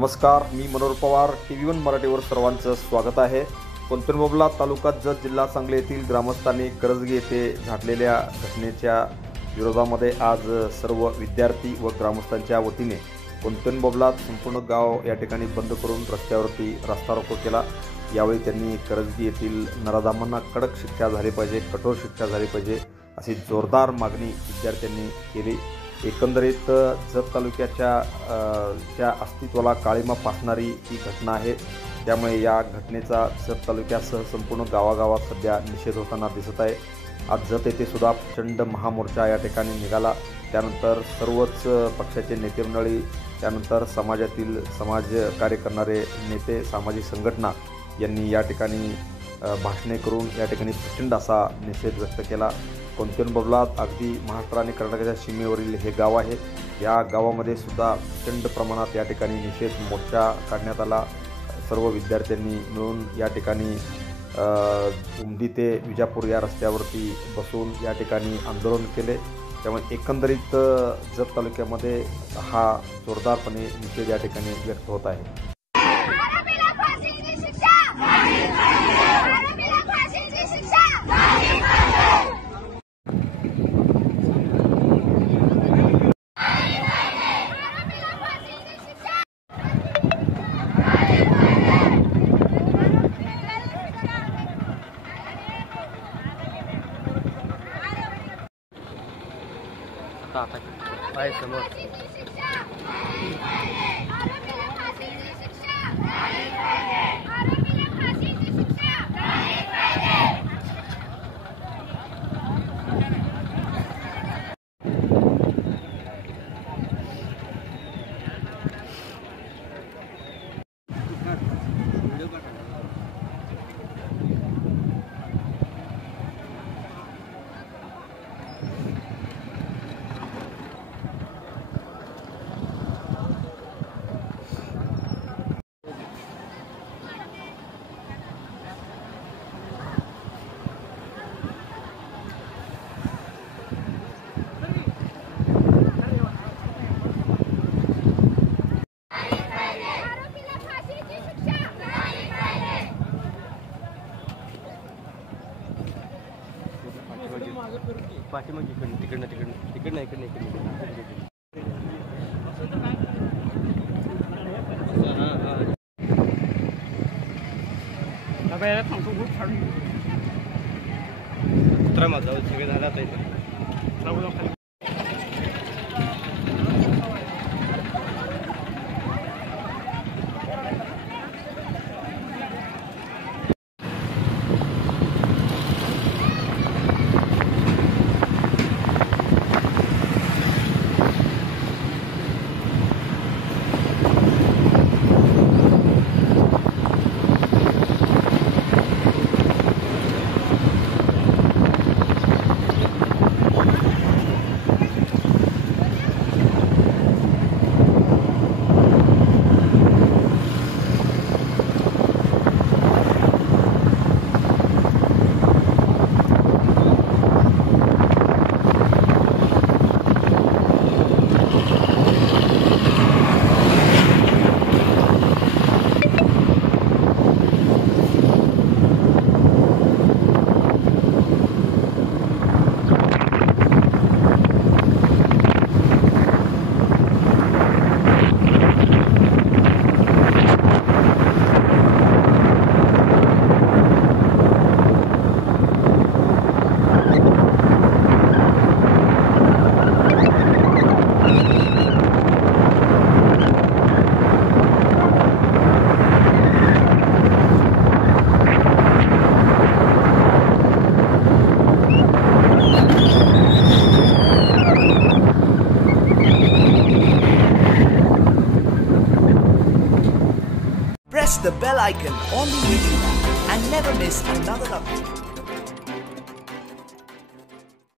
नमस्कार, मी मनोहर पवार. TV1 मराठीवर सर्वांचं स्वागत आहे. कोंतणबोबला तालुका जत जिल्हा सांगली येथील ग्रामस्थांनी करजगी येथे झालेल्या घटनेच्या विरोधामध्ये आज सर्व विद्यार्थी व ग्रामस्थांच्या वतीने कोंतणबोबला संपूर्ण गाव या ठिकाणी बंद करून रस्त्यावरती रास्ता रोको केला. यावेळी त्यांनी करजगी येथील नराधामांना कडक शिक्षा झाली पाहिजे, कठोर शिक्षा झाली पाहिजे अशी जोरदार मागणी विद्यार्थ्यांनी केली. एकंदरीत जत तालुक्याच्या अस्तित्वाला काळिमा फासणारी ही घटना आहे. त्यामुळे या घटनेचा जत तालुक्यासह संपूर्ण गावागावात सध्या निषेध होताना दिसत आहे. आज जत येथे सुद्धा प्रचंड महामोर्चा या ठिकाणी निघाला. त्यानंतर सर्वच पक्षाचे नेते मंडळी, त्यानंतर समाजातील समाजकार्य करणारे नेते, सामाजिक संघटना यांनी या ठिकाणी भाषणे करून या ठिकाणी प्रचंड असा निषेध व्यक्त केला. कोंतणबोबला अगदी महाराष्ट्र आणि कर्नाटकाच्या सीमेवरील हे गाव आहे. या गावामध्ये सुद्धा प्रचंड प्रमाणात या ठिकाणी निषेध मोर्चा काढण्यात आला. सर्व विद्यार्थ्यांनी मिळून या ठिकाणी उमदी ते विजापूर या रस्त्यावरती बसून या ठिकाणी आंदोलन केले. त्यामुळे एकंदरीत जत तालुक्यामध्ये हा जोरदारपणे निषेध या ठिकाणी व्यक्त होत आहे. आहे समोर पाठीमागे तिकडनं कुत्रा माझा सगळे झाला आता. Press the bell icon on the video and never miss another update.